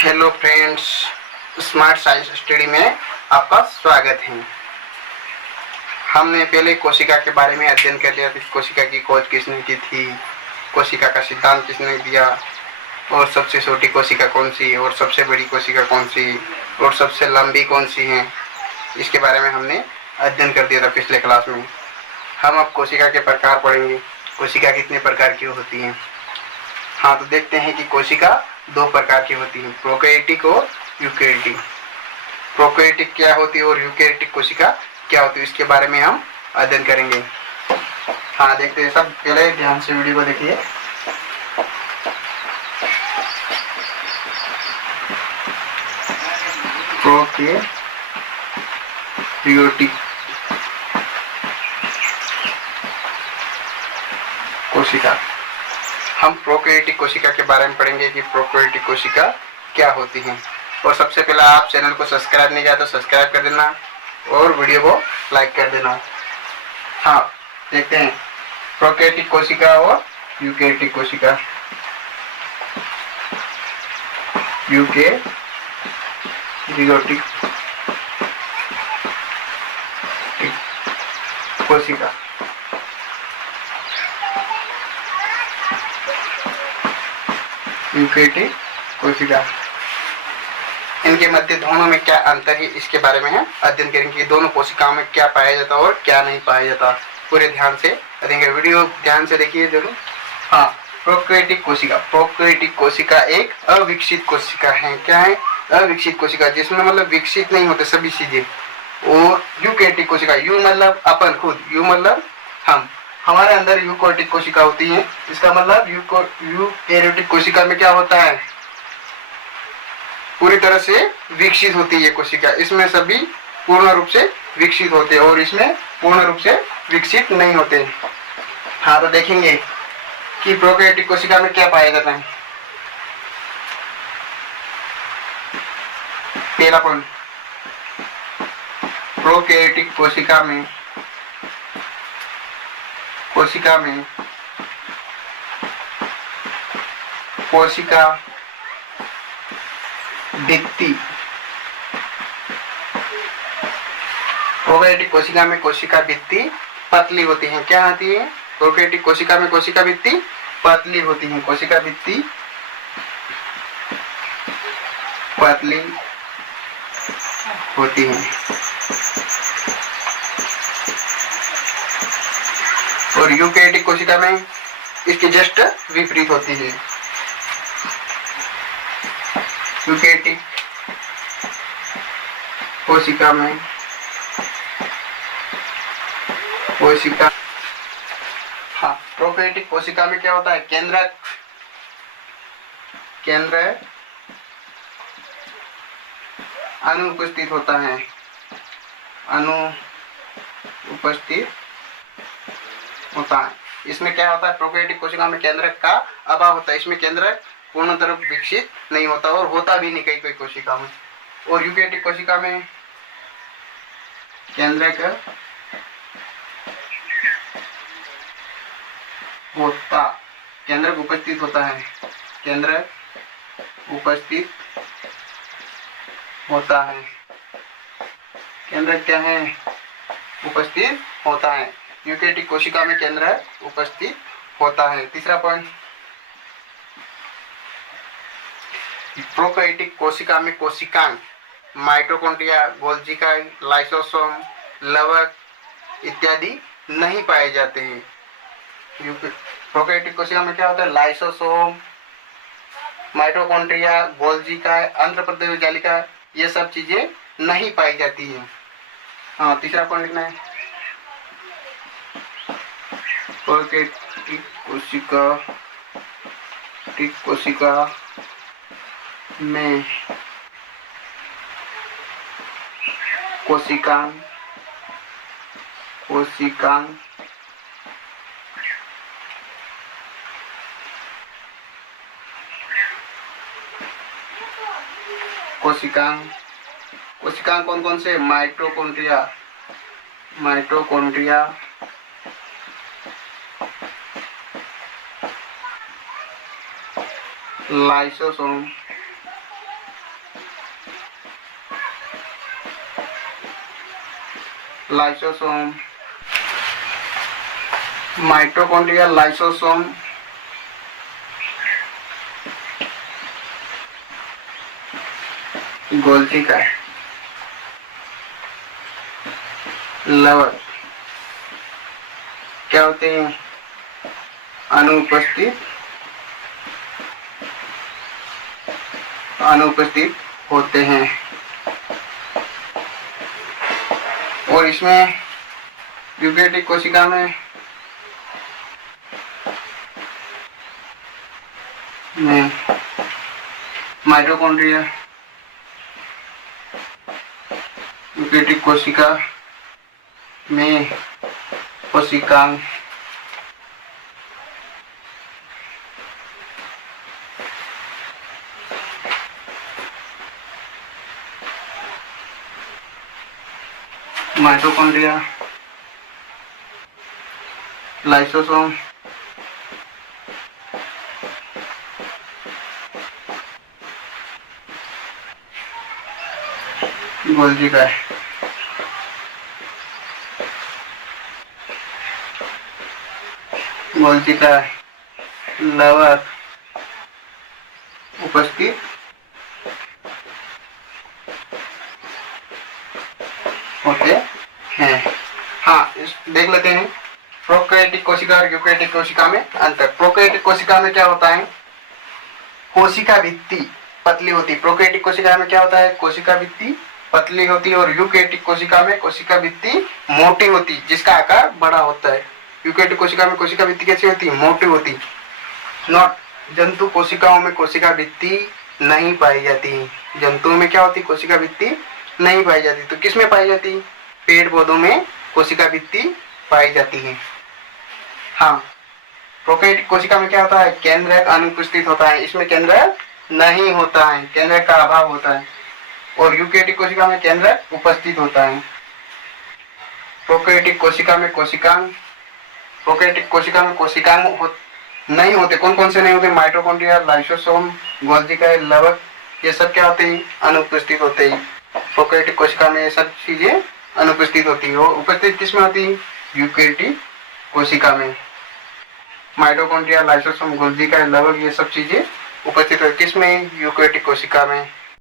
Hello friends, smart science study में आपका स्वागत है। हमने पहले कोशिका के बारे में अध्ययन कर लिया था। कोशिका की खोज किसने की थी, कोशिका का सिद्धांत किसने दिया, और सबसे छोटी कोशिका कौन सी और सबसे बड़ी कोशिका कौन सी और सबसे लंबी कौन सी है, इसके बारे में हमने अध्ययन कर दिया था पिछले क्लास में। हम अब कोशिका के प्रकार पढ़ेंगे। कोशिका कितने प्रकार की होती हैं। हाँ, तो देखते हैं कि कोशिका दो प्रकार की होती है, प्रोकैरियोटिक और यूकैरियोटिक। प्रोकैरियोटिक क्या होती है और यूकैरियोटिक कोशिका क्या होती है, इसके बारे में हम अध्ययन करेंगे। हाँ, देखते हैं। सब पहले ध्यान से वीडियो को देखिए। प्रोकैरियोटिक कोशिका। हम प्रोकैरियोटिक कोशिका के बारे में पढ़ेंगे कि प्रोकैरियोटिक कोशिका क्या होती है। और सबसे पहले आप चैनल को सब्सक्राइब नहीं किया तो सब्सक्राइब कर देना और वीडियो को लाइक कर देना। हाँ, देखते हैं प्रोकैरियोटिक कोशिका और यूकैरियोटिक कोशिका। यूकैरियोटिक कोशिका। यूकैरियोटिक कोशिका, इनके मध्य दोनों में क्या अंतर है, इसके बारे में हम अध्ययन करेंगे। दोनों कोशिकाओं में क्या पाया जाता है और क्या नहीं पाया जाता। पूरे ध्यान से देखेंगे, वीडियो ध्यान से देखिए जरूर। हाँ, प्रोकैरियोटिक कोशिका। प्रोकैरियोटिक कोशिका एक अविकसित कोशिका है। क्या है? अविकसित कोशिका, जिसमें मतलब विकसित नहीं होते सभी चीजें। और यूकैरियोटिक कोशिका, यू मतलब अपन खुद, यू मतलब हम, हमारे अंदर यूकैरियोटिक कोशिका होती है। इसका मतलब यूकैरियोटिक कोशिका में क्या होता है, पूरी तरह से विकसित होती है कोशिका। इसमें सभी पूर्ण रूप से विकसित होते हैं और इसमें पूर्ण रूप से विकसित नहीं होते। हाँ, तो देखेंगे कि प्रोकैरियोटिक कोशिका में क्या पाया जाता है। पहला पॉइंट, प्रोकैरियोटिक कोशिका में कोशिका भित्ति। प्रोकैरियोटिक कोशिका में कोशिका भित्ति पतली होती है। क्या होती है? प्रोकैरियोटिक कोशिका में कोशिका भित्ति पतली होती है। कोशिका भित्ति पतली होती है। और यूकैरियोटिक कोशिका में इसके जस्ट विपरीत होती है। यूकैरियोटिक कोशिका में हाँ, प्रोकैरियोटिक कोशिका में क्या होता है, केंद्रक अनुपस्थित होता है। इसमें क्या होता है, प्रोकैरियोटिक कोशिका में केंद्रक का अभाव होता है। इसमें केंद्रक पूर्ण तरह विकसित नहीं होता और होता भी नहीं कई कोशिका में। और यूकैरियोटिक कोशिका में केंद्रक उपस्थित होता है। केंद्रक उपस्थित होता है। केंद्रक क्या है? उपस्थित होता है। यूकैरियोटिक कोशिका में केंद्रक उपस्थित होता है। तीसरा पॉइंट, प्रोकैरियोटिक कोशिका में कोशिकांग, माइटोकॉन्ड्रिया, गोल्गी, लाइसोसोम, लवक इत्यादि नहीं पाए जाते हैं। प्रोकैरियोटिक कोशिका में क्या होता है, लाइसोसोम, माइटोकॉन्ड्रिया, गोल्गी, अंतःप्रदेश जालिका, ये सब चीजें नहीं पाई जाती हैं। हाँ, तीसरा पॉइंट लिखना है, प्रोकैरियोटिक कोशिका में कोशिकांग कौन कौन से? Mitochondria, lysosome, lysosome, mitochondria, lysosome, Golgi का लवक क्या होते हैं? अनुपस्थित होते हैं। और इसमें यूकेरियोटिक कोशिका में माइटोकॉन्ड्रिया, यूकेरियोटिक कोशिका में कोशिकांग, माइटोकॉन्ड्रिया, लाइसोसोम, गोल्जी का लवक उपस्थित होते हैं। हाँ, देख लेते हैं प्रोकैरियोटिक कोशिका और यूकेरियोटिक कोशिका में अंतर। प्रोकैरियोटिक कोशिका में क्या होता है? कोशिका भित्ति पतली होती। प्रोकैरियोटिक कोशिका में क्या होता है? कोशिका भित्ति पतली होती और यूकेरियोटिक कोशिका में कोशिका भित्ति मोटी होती, जिसका आकार बड़ा होता है। यूकेरियोटिक कोशिका में कोशिका भित्ति कैसी होती? मोटी होती। नॉट जंतु कोशिकाओं में कोशिका भित्ति नहीं पाई जाती। जंतुओं में क्या होती? कोशिका भित्ति नहीं पाई जाती। तो किस में पाई जाती? पेड़ पौधों में कोशिका भित्ति पाई जाती है। हाँ, प्रोकैरियोटिक कोशिका में क्या होता है? केंद्रक अनुपस्थित होता है। इसमें केंद्रक नहीं होता है, केंद्रक का अभाव होता है। और यूकेरियोटिक कोशिका में केंद्रक उपस्थित होता है। प्रोकैरियोटिक कोशिका में कोशिकांग, प्रोकैरियोटिक कोशिका में कोशिकांग नहीं होते। कौन कौन से नहीं होते? माइटोकॉन्ड्रिया, लाइसोसोम, गोल्जी का लवक, ये सब क्या होते हैं? अनुपस्थित होते हैं। प्रोकैरियोटिक कोशिका में ये सब चीजें अनुपस्थित होती है। और उपस्थित किसमें होती है? यूकेरियोटिक कोशिका में। माइटोकॉन्ड्रिया, लाइसोसोम, गोल्जी का लवक, ये सब चीजें उपस्थित होती है किसमें? यूकेरियोटिक कोशिका में।